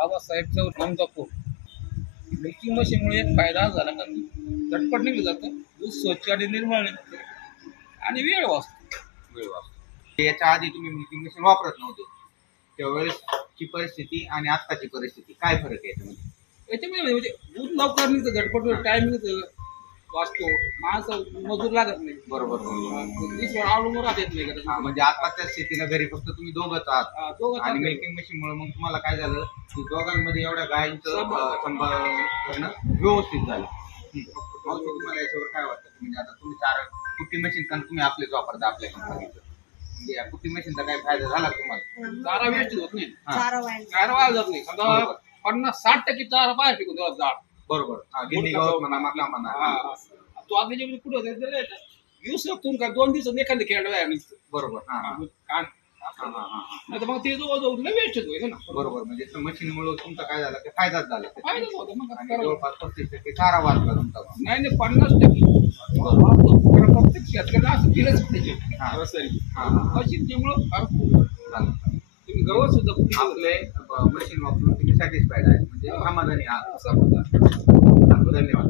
बाबासाहेब चौक Gangapur milking मशीनमुळे एक फायदा झाला का झटपट निघलं जातं, दूध स्वच्छ आणि निर्मळ निघतं आणि वेळ वाचतो. याच्या आधी तुम्ही मिल्किंग मशीन वापरत नव्हते त्यावेळेसची परिस्थिती आणि आत्ताची परिस्थिती काय फरक आहे याच्यामध्ये? याच्यामध्ये म्हणजे दूध लवकर निघतं, झटपट टाइम वाचतो, माणसं मजूर लागत नाही. बरोबर. अवलंबून राहत येत नाही का. म्हणजे आताच्या स्थितीला घरी फक्त तुम्ही दोघंच आहात दोघं आणि मिल्किंग मशीन मुळे मग तुम्हाला काय झालं की दोघांमध्ये एवढ्या गायींचं सांभाळ करणं व्यवस्थित झालं. मग तुम्हाला याच्यावर काय वाटतं? म्हणजे आता तुम्ही चार कुट्टी मशीन कारण तुम्ही आपलेच वापरता आपल्या कंपनीचं, म्हणजे या कुट्टी मशीनचा काय फायदा झाला तुम्हाला? चारा वेस्ट होत नाही, चारा वाया चारा वाया जात नाही. समजा 50-60% चारा बाहेर फेकून देतात झाड. बरोबर. गिन्नी गवत म्हणा मका म्हणा. तो आता जे कुठे होते यूज शकतो का 2 दिवसात एखादं खेळ व्यायाम निघतो. बरोबर. नाही तर मग ते जवळ वेस्ट होतो ना. बरोबर. म्हणजे मशीनमुळे तुमचा काय झाला की फायदाच झाला फायदाच होतो मग आणि जवळपास 35% चारा वाचला तुमचा. नाही 50% प्रत्येक शेतकऱ्याला असं केलंच पाहिजे. मशीनमुळं फार तुम्ही गवत सुद्धा आपले मशीन वापरून तुम्ही सॅटिस्फाईड आहे म्हणजे समाधानी आहात. समाधान. धन्यवाद.